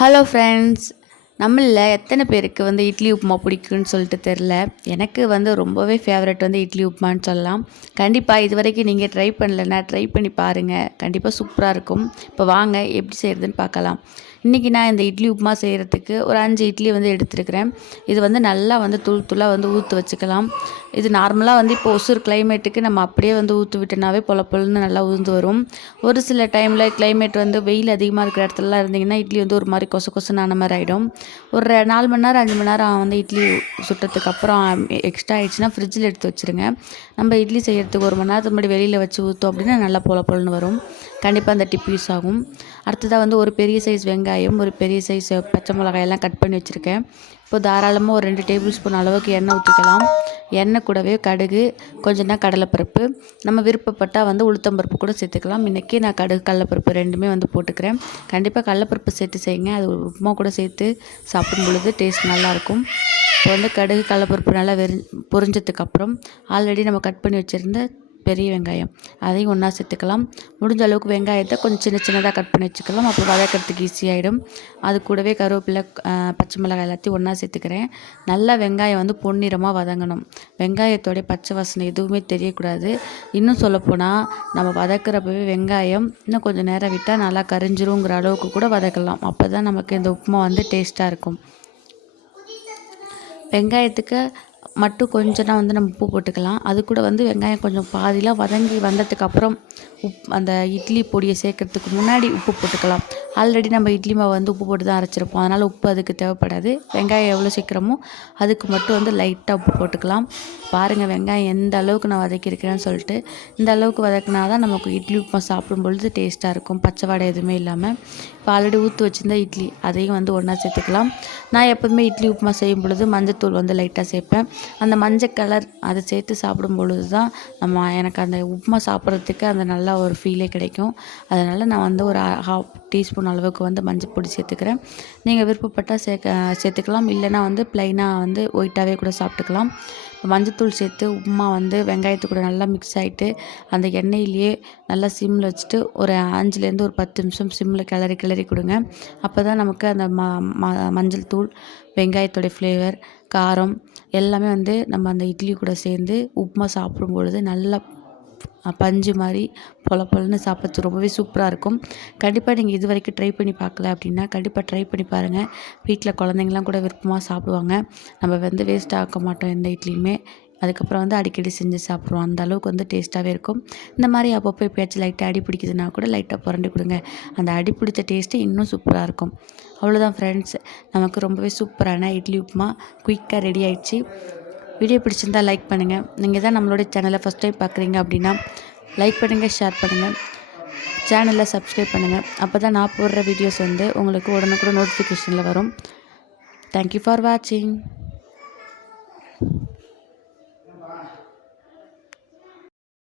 Hello friends, நம்மள எத்தனை பேருக்கு இட்லி உப்புமா பிடிக்கும்னு சொல்லிட்டு தெரில. எனக்கு ரொம்பவே ஃபேவரட் இட்லி உப்புமான்னு சொல்லலாம். கண்டிப்பாக இது வரைக்கும் நீங்கள் ட்ரை பண்ணலைன்னா ட்ரை பண்ணி பாருங்கள். கண்டிப்பாக சூப்பராக இருக்கும். இப்போ வாங்க எப்படி செய்கிறதுன்னு பார்க்கலாம். இன்றைக்கி நான் இந்த இட்லி உப்புமா செய்கிறதுக்கு ஒரு 5 இட்லி எடுத்துருக்கிறேன். இது நல்லா தூள் தூளாக ஊற்று வச்சுக்கலாம். இது நார்மலாக இப்போ ஒசூர் கிளைமேட்டுக்கு நம்ம அப்படியே ஊற்று விட்டோனாவே பொல பொலன்னு நல்லா உதிர்ந்து வரும். ஒரு சில டைமில் கிளைமேட் வெயில் அதிகமாக இருக்கிற இடத்துலலாம் இருந்திங்கன்னா இட்லி ஒரு மாதிரி கொச கொசன்னு ஆன மாதிரி ஆகிடும். ஒரு 4 மணி நேரம் 5 மணி நேரம் இட்லி சுட்டதுக்கு அப்புறம் எக்ஸ்ட்ரா ஆகிடுச்சுன்னா ஃப்ரிட்ஜில் எடுத்து வச்சுருங்க. நம்ம இட்லி செய்கிறதுக்கு 1 மணி நேரத்துக்கு முன்னாடி வெளியில் வச்சு ஊற்றோம் அப்படின்னா நல்லா பொல பொலன்னு வரும். கண்டிப்பாக அந்த டிப் யூஸ் ஆகும். அடுத்ததாக ஒரு பெரிய சைஸ் வெங்காயம், ஒரு பெரிய சைஸ் பச்சை மிளகாயெல்லாம் கட் பண்ணி வச்சுருக்கேன். இப்போ தாராளமாக ஒரு 2 டேபிள் ஸ்பூன் அளவுக்கு எண்ணெய் ஊற்றிக்கலாம். எண்ணெய் கூடவே கடுகு, கொஞ்சம் தான் கடலைப்பருப்பு, நம்ம விருப்பப்பட்டால் உளுத்தம்பருப்பு கூட சேர்த்துக்கலாம். இன்றைக்கி நான் கடுகு கடலைப்பருப்பு ரெண்டுமே போட்டுக்கிறேன். கண்டிப்பாக கடலைப்பருப்பு சேர்த்து செய்யுங்க. அது உப்புமா கூட சேர்த்து சாப்பிடும் பொழுது டேஸ்ட் நல்லாயிருக்கும். இப்போ கடுகு கடலைப்பருப்பு நல்லா பொரிஞ்சதுக்கப்புறம் ஆல்ரெடி நம்ம கட் பண்ணி வச்சுருந்த பெரிய வெங்காயம் அதையும் ஒன்றா சேர்த்துக்கலாம். முடிஞ்ச அளவுக்கு வெங்காயத்தை கொஞ்சம் சின்ன சின்னதாக கட் பண்ணி வச்சுக்கலாம். அப்புறம் வதக்கிறதுக்கு ஈஸியாகிடும். அது கூடவே கருவேப்பிலை, பச்சை மிளகாய் எல்லாத்தையும் ஒன்றா சேர்த்துக்கிறேன். நல்லா வெங்காயம் பொன்னிறமாக வதங்கணும். வெங்காயத்தோடைய பச்சை வாசனை எதுவுமே தெரியக்கூடாது. இன்னும் சொல்லப்போனால் நம்ம வதக்கிறப்பவே வெங்காயம் இன்னும் கொஞ்சம் நேரம் விட்டால் நல்லா கரிஞ்சிருங்கிற அளவுக்கு கூட வதக்கலாம். அப்போ தான் நமக்கு இந்த உப்புமா டேஸ்ட்டாக இருக்கும். வெங்காயத்துக்கு மட்டும் கொஞ்சம் நம்ம உப்பு போட்டுக்கலாம். அது கூட வெங்காயம் கொஞ்சம் பாதிலாம் வதங்கி வந்ததுக்கப்புறம் அந்த இட்லி பொடியை சேர்க்கறதுக்கு முன்னாடி உப்பு போட்டுக்கலாம். ஆல்ரெடி நம்ம இட்லி மாவு உப்பு போட்டு தான் அரைச்சிருப்போம். அதனால் உப்பு அதுக்கு தேவைப்படாது. வெங்காயம் எவ்வளோ சேர்க்குறோமோ அதுக்கு மட்டும் லைட்டாக உப்பு போட்டுக்கலாம். பாருங்கள் வெங்காயம் எந்த அளவுக்கு நான் வதக்கியிருக்கிறேன்னு சொல்லிட்டு. இந்த அளவுக்கு வதக்கினா தான் நமக்கு இட்லி உப்புமா சாப்பிடும் பொழுது டேஸ்ட்டாக இருக்கும். பச்சை வாடை எதுவுமே இல்லாமல். இப்போ ஆல்ரெடி ஊற்றி வச்சுருந்த இட்லி அதையும் ஒன்றா சேர்த்துக்கலாம். நான் எப்போதுமே இட்லி உப்புமா செய்யும் பொழுது மஞ்சத்தூள் லைட்டாக சேர்ப்பேன். அந்த மஞ்சள் கலர் அதை சேர்த்து சாப்பிடும் பொழுது தான் எனக்கு அந்த உப்புமா சாப்பிட்றதுக்கு அந்த நல்ல ஒரு ஃபீலே கிடைக்கும். அதனால் நான் ஒரு 1/2 டீஸ்பூன் அளவுக்கு மஞ்சள் பொடி சேர்த்துக்கிறேன். நீங்கள் விருப்பப்பட்டால் சேர்த்துக்கலாம். இல்லைனா ப்ளைனாக ஒயிட்டாகவே கூட சாப்பிட்டுக்கலாம். மஞ்சத்தூள் சேர்த்து உப்புமா வெங்காயத்து கூட நல்லா மிக்ஸ் ஆகிட்டு அந்த எண்ணெயிலேயே நல்லா சிம்மில் வச்சுட்டு ஒரு 5லேருந்து ஒரு 10 நிமிஷம் சிம்மில் கிளறி கொடுங்க. அப்போ தான் நமக்கு அந்த மஞ்சள் தூள், வெங்காயத்தோடைய ஃப்ளேவர், காரம் எல்லாமே நம்ம அந்த இட்லி கூட சேர்ந்து உப்புமா சாப்பிடும் பொழுது நல்லா பஞ்சு மாதிரி பொல பொலன்னு சாப்பிட்றது ரொம்பவே சூப்பராக இருக்கும். கண்டிப்பாக நீங்கள் இது வரைக்கும் ட்ரை பண்ணி பார்க்கல அப்படின்னா கண்டிப்பாக ட்ரை பண்ணி பாருங்கள். வீட்டில் குழந்தைங்களாம் கூட விருப்பமாக சாப்பிடுவாங்க. நம்ம வேஸ்ட் ஆக்க மாட்டோம் எந்த இட்லியுமே. அதுக்கப்புறம் அடிக்கடி செஞ்சு சாப்பிடுவோம். அந்த அளவுக்கு டேஸ்ட்டாகவே இருக்கும். இந்த மாதிரி அப்பப்போ எப்போயாச்சும் லைட்டாக அடி பிடிக்குதுன்னா கூட லைட்டாக புரண்டு கொடுங்க. அந்த அடி பிடிச்ச டேஸ்ட்டு இன்னும் சூப்பராக இருக்கும். அவ்வளோதான் ஃப்ரெண்ட்ஸ், நமக்கு ரொம்பவே சூப்பரான இட்லி உப்புமா குயிக்காக ரெடி ஆகிடுச்சு. வீடியோ பிடிச்சிருந்தால் லைக் பண்ணுங்கள். நீங்கள் தான் நம்மளோட சேனலை ஃபஸ்ட் டைம் பார்க்குறீங்க அப்படின்னா லைக் பண்ணுங்கள், ஷேர் பண்ணுங்கள், சேனலை சப்ஸ்கிரைப் பண்ணுங்கள். அப்போ தான் நான் போடுற வீடியோஸ் உங்களுக்கு உடனுக்குடன் நோட்டிஃபிகேஷனில் வரும். தேங்க்யூ ஃபார் வாட்சிங்.